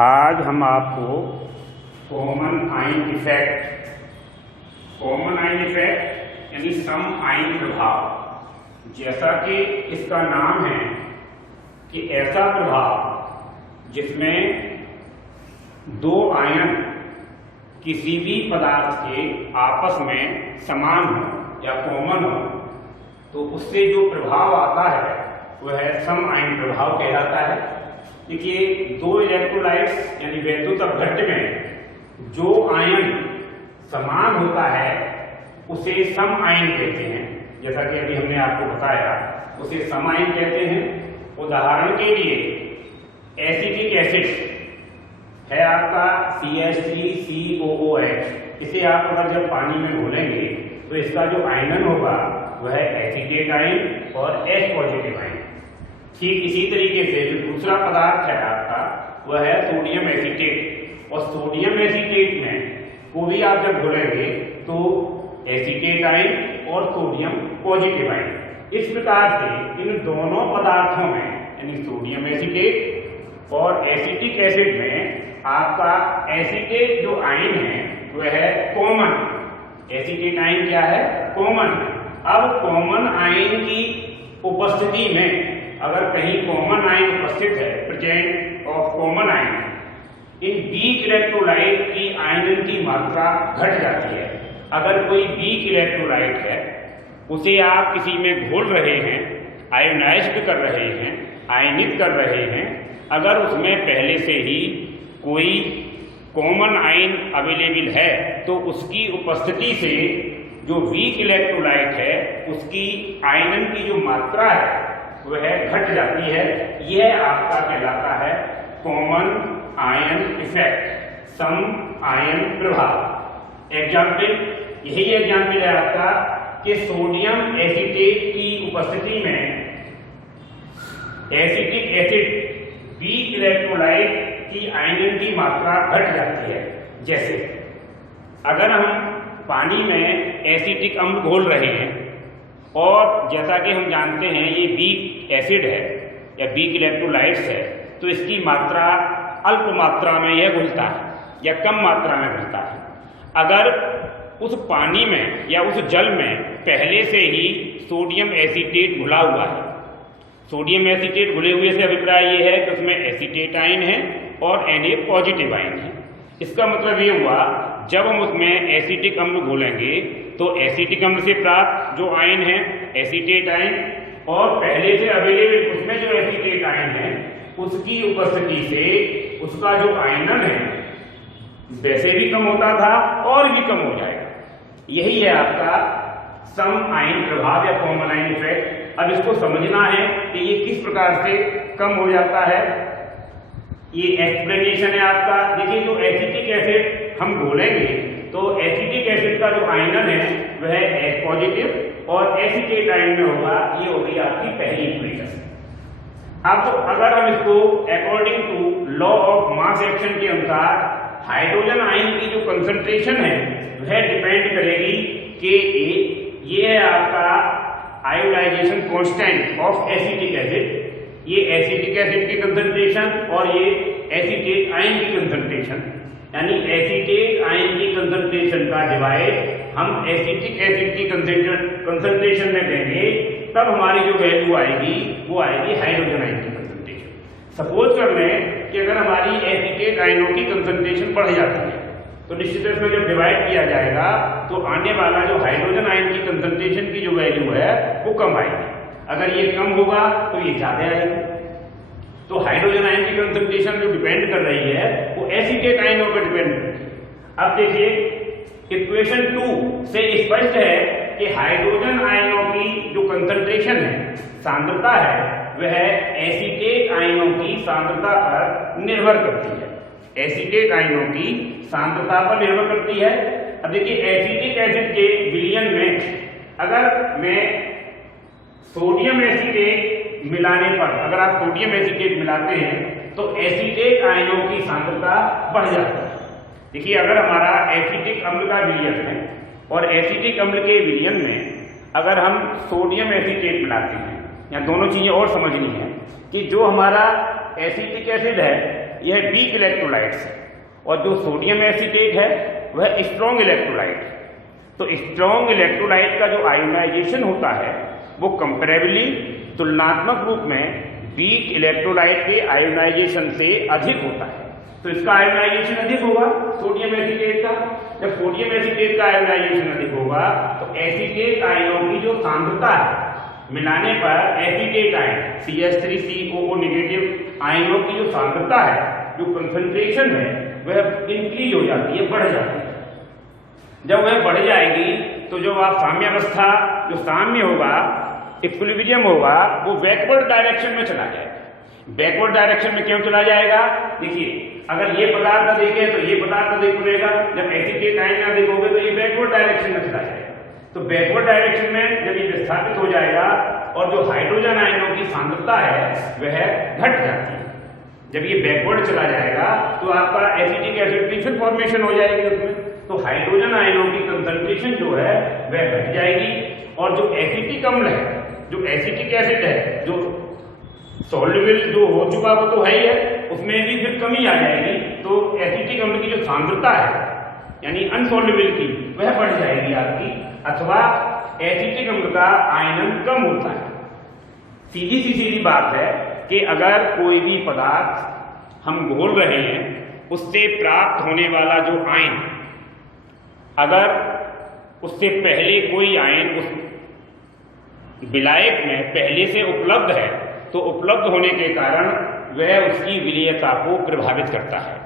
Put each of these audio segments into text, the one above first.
आज हम आपको कॉमन आयन इफेक्ट यानी सम आयन प्रभाव, जैसा कि इसका नाम है कि ऐसा प्रभाव जिसमें दो आयन किसी भी पदार्थ के आपस में समान हो या कॉमन हो, तो उससे जो प्रभाव आता है वह सम आयन प्रभाव कहलाता है। देखिए, दो इलेक्ट्रोलाइट्स यानी वैद्युत अपघट्य में जो आयन समान होता है उसे सम आयन कहते हैं। जैसा कि अभी हमने आपको बताया, उसे सम आयन कहते हैं। उदाहरण के लिए एसिटिक एसिड है आपका CH3COOH, इसे आप अगर जब पानी में घोलेंगे तो इसका जो आयनन होगा वह एसीटेट आयन और H पॉजिटिव आयन। ठीक इसी तरीके से जो दूसरा पदार्थ है आपका वह है सोडियम एसीटेट, और सोडियम एसीटेट में को भी आप जब घोलेंगे तो एसीटेट आयन और सोडियम पॉजिटिव आयन। इस प्रकार से इन दोनों पदार्थों में यानी सोडियम एसीटेट और एसिटिक एसिड में आपका एसीटेट जो आयन है वह है कॉमन। एसीटेट आयन क्या है? कॉमन। अब कॉमन आयन की उपस्थिति में अगर कहीं कॉमन आयन उपस्थित है, present of common ion, in weak electrolyte की आयनन की मात्रा घट जाती है। अगर कोई वीक इलेक्ट्रोलाइट है, उसे आप किसी में घोल रहे हैं, आयोनाइज्ड कर रहे हैं, आयनित कर रहे हैं, अगर उसमें पहले से ही कोई कॉमन आयन अवेलेबल है तो उसकी उपस्थिति से जो वीक इलेक्ट्रोलाइट है उसकी आयनन की जो मात्रा है वह घट जाती है। यह आपका कहलाता है कॉमन आयन इफेक्ट, सम आयन प्रभाव। एग्जाम्पल, यही एग्जाम्पल है आपका कि सोडियम एसीटेट की उपस्थिति में एसिटिक एसिड वीक इलेक्ट्रोलाइट की आयनन की मात्रा घट जाती है। जैसे अगर हम पानी में एसिटिक अम्ल घोल रहे हैं और जैसा कि हम जानते हैं ये वीक एसिड है या वीक इलेक्ट्रोलाइट्स है, तो इसकी मात्रा अल्प मात्रा में यह घुलता है या कम मात्रा में घुलता है। अगर उस पानी में या उस जल में पहले से ही सोडियम एसीटेट घुला हुआ है, सोडियम एसीटेट घुले हुए से अभिप्राय ये है कि उसमें एसीटेट आयन है और Na पॉजिटिव आयन है। इसका मतलब ये हुआ जब हम उसमें एसिटिक अम्ल घोलेंगे तो एसिटिक अम्ल से प्राप्त जो आयन है एसीटेट आयन, और पहले से अवेलेबल उसमें जो एसीटेट आयन है उसकी उपस्थिति से उसका जो आयनन है वैसे भी कम होता था और भी कम हो जाएगा। यही है आपका सम आयन प्रभाव या कॉमन आयन इफेक्ट। अब इसको समझना है कि ये किस प्रकार से कम हो जाता है, ये एक्सप्लेनेशन है आपका। देखिए, जो एसिटिक एसिड हम घोलेंगे तो एसिटिक एसिड का जो आयनन है वह H पॉजिटिव और एसीटेट आयन में होगा। ये हो गई आपकी पहली इक्वेशन। अब अगर हम इसको according to law of mass action के अनुसार हाइड्रोजन आयन की जो कंसंट्रेशन है वह डिपेंड करेगी कि ये है आपका ionization constant of acetic acid, ये एसिटिक एसिड की कंसंट्रेशन और ये एसीटेट आयन की कंसंट्रेशन, यानी एसीटेट आयन की कंसंट्रेशन का डिवाइड हम एसिटिक एसिड की कंसंट्रेशन में देंगे, तब हमारी जो वैल्यू आएगी वो आएगी हाइड्रोजन आयन की कंसंट्रेशन। सपोज कर लें कि अगर हमारी एसीटेट आयनों की कंसंट्रेशन बढ़ जाती है तो निश्चित रूप में जब डिवाइड किया जाएगा तो आने वाला जो हाइड्रोजन आयन की कंसंट्रेशन की जो वैल्यू है वो कम आएगी। अगर ये कम होगा तो ये ज्यादा आएगी। तो हाइड्रोजन आयन की कंसंट्रेशन जो डिपेंड कर रही है वो एसीटेट आयनों पर डिपेंड करती है। अब देखिए, इक्वेशन 2 से स्पष्ट है कि हाइड्रोजन आयनों की जो कंसंट्रेशन है, सांद्रता है, वह एसीटेट आयनों की सांद्रता पर निर्भर करती है। एसीटेट आयनों की सांद्रता पर निर्भर करती है। अब देखिए, एसिटिक एसिड के विलयन में अगर मैं सोडियम एसीटेट मिलाने पर, अगर आप सोडियम एसीटेट मिलाते हैं तो एसीटेट आयनों की सांद्रता बढ़ जाती है। देखिए, अगर हमारा एसिटिक अम्ल का विलयन है और एसिटिक अम्ल के विलयन में अगर हम सोडियम एसीटेट मिलाते हैं, या दोनों चीजें और समझनी है कि जो हमारा एसिटिक एसिड है यह वीक इलेक्ट्रोलाइट्स है, और जो सोडियम एसीटेट है वह स्ट्रॉन्ग इलेक्ट्रोलाइट है। तो स्ट्रॉन्ग इलेक्ट्रोलाइट का जो आयोनाइजेशन होता है वो कंपैरेबली तुलनात्मक रूप में वीक इलेक्ट्रोलाइट के आयोनाइजेशन से अधिक होता है। तो इसका आयोनाइजेशन अधिक होगा सोडियम एसीटेट का। जब सोडियम एसीटेट का आयोनाइजेशन अधिक होगा तो एसीटेट आयनों की जो सांद्रता है मिलाने पर एसीटेट आयन CH3COO नेगेटिव आयनों की जो सांद्रता है, जो कंसंट्रेशन है, वह इंक्रीज हो जाती है, बढ़ जाती है। जब वह बढ़ जाएगी तो जो आप साम्यावस्था, जो साम्य होगा, इक्विलिब्रियम होगा, वो बैकवर्ड डायरेक्शन में चला जाएगा। बैकवर्ड डायरेक्शन में क्यों चला जाएगा? देखिए, अगर ये पदार्थ अधिक है तो ये पदार्थ अधिक बनेगा, जब एसीटेट आयन अधिक होगा तो ये बैकवर्ड डायरेक्शन में चला जाएगा। तो बैकवर्ड डायरेक्शन में जब ये विस्थापित हो जाएगा और जो हाइड्रोजन आयनों की सांद्रता है वह घट जाती है। जब ये बैकवर्ड चला जाएगा तो आपका एसिटिक एसिड की फिर फॉर्मेशन हो जाएगी उसमें, तो हाइड्रोजन आयनों की कंसंट्रेशन जो है वह घट जाएगी, और जो एसिटिक अम्ल है, जो एसिटिक एसिड है, जो सॉल्युबल जो हो चुका वो तो है ही है, उसमें भी फिर कमी आ जाएगी। तो एसिटिक अम्ल की जो सांद्रता है यानी अनसॉल्युबल की वह बढ़ जाएगी आपकी, अथवा एसिटिक अम्ल का आयनन कम होता है। सीधी बात है कि अगर कोई भी पदार्थ हम घोल रहे हैं उससे प्राप्त होने वाला जो आयन, अगर उससे पहले कोई आयन उस विलायक में पहले से उपलब्ध है तो उपलब्ध होने के कारण वह उसकी विलीयता को प्रभावित करता है।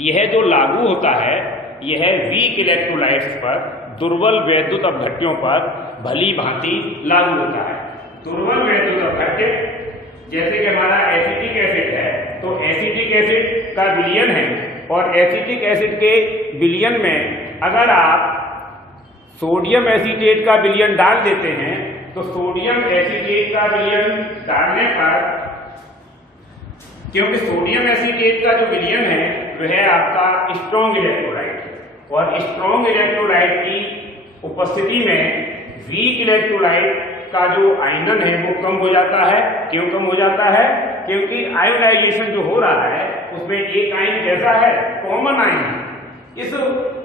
यह जो लागू होता है यह वीक इलेक्ट्रोलाइट्स पर, दुर्बल वैद्युत अपघट्यों पर भली भांति लागू होता है। दुर्बल वैद्युत अपघट्य जैसे कि हमारा एसिटिक एसिड है, तो एसिटिक एसिड का विलयन है, और एसिटिक एसिड के विलयन में अगर आप सोडियम एसीटेट का विलयन डाल देते हैं तो सोडियम एसीटेट का विलयन डालने पर, क्योंकि सोडियम एसीटेट का जो विलयन है वह आपका स्ट्रॉन्ग इलेक्ट्रोलाइट है, और स्ट्रॉन्ग इलेक्ट्रोलाइट की उपस्थिति में वीक इलेक्ट्रोलाइट का जो आयनन है वो कम हो जाता है। क्यों कम हो जाता है? क्योंकि आयोनाइजेशन जो हो रहा है उसमें एक आयन कैसा है? कॉमन आयन है। इस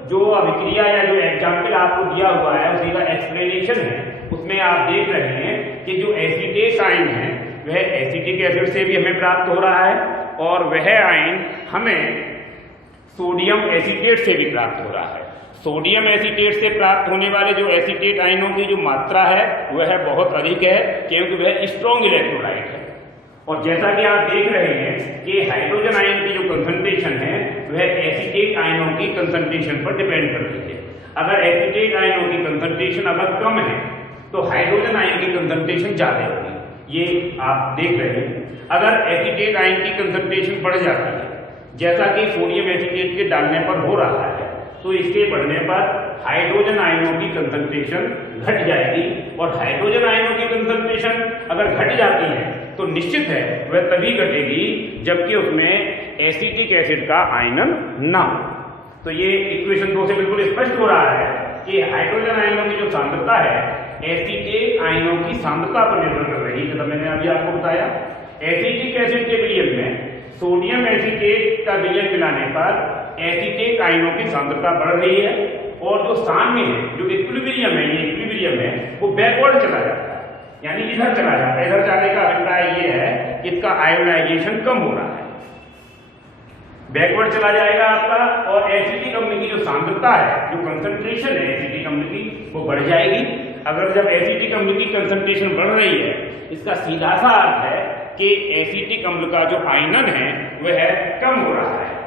जो अभिक्रिया या जो एग्जाम्पल आपको दिया हुआ है उसी का एक्सप्लेनेशन है, उसमें आप देख रहे हैं कि जो एसीटेट आयन है वह एसिटिक एसिड से भी हमें प्राप्त हो रहा है, और वह आयन हमें सोडियम एसीटेट से भी प्राप्त हो रहा है। सोडियम एसीटेट से प्राप्त होने वाले जो एसीटेट आयनों की जो मात्रा है वह बहुत अधिक है, क्योंकि वह स्ट्रॉन्ग इलेक्ट्रोलाइट है। और जैसा कि आप देख रहे हैं कि हाइड्रोजन आयन की जो कंसंट्रेशन है वह एसीटेट आयनों की कंसंट्रेशन पर डिपेंड करती है। अगर एसीटेट आयनों की कंसंट्रेशन अगर कम है तो हाइड्रोजन आयन की कंसंट्रेशन ज्यादा होगी, ये आप देख रहे हैं। अगर एसीटेट आयन की कंसंट्रेशन बढ़ जाती है जैसा कि सोडियम एसीटेट के डालने पर हो रहा है, तो इसके बढ़ने पर हाइड्रोजन आयनों की कंसंट्रेशन घट जाएगी, और हाइड्रोजन आयनों की कंसंट्रेशन अगर घट जाती है तो निश्चित है वह तभी घटेगी जबकि उसमें एसिटिक एसिड का आयनन ना हो। तो ये इक्वेशन 2 से बिल्कुल स्पष्ट हो रहा है कि हाइड्रोजन आयनों की जो सांद्रता है एसिटेट आयनों की सांद्रता पर निर्भर कर रही है। जैसा मैंने अभी आपको बताया, एसिटिक एसिड के विलयन में सोडियम एसीटेट का विलयन मिलाने पर एसीटेट आयनों की सांद्रता बढ़ रही है, और जो साम्य है, जो इक्विलिब्रियम है, ये इक्विलिब्रियम है, वो बैकवर्ड चला जाता है, यानी इधर चला जाता है। इधर जाने का अभिप्राय ये है कि इसका आयोनाइजेशन कम हो रहा है, बैकवर्ड चला जाएगा आपका, और एसिटिक अम्ल की जो सांद्रता है, जो कंसंट्रेशन है एसिटिक अम्ल की, वो बढ़ जाएगी। अगर जब एसिटिक अम्ल की कंसंट्रेशन बढ़ रही है, इसका सीधा सा अर्थ है कि एसिटिक अम्ल का जो आयनन है वह कम हो रहा है।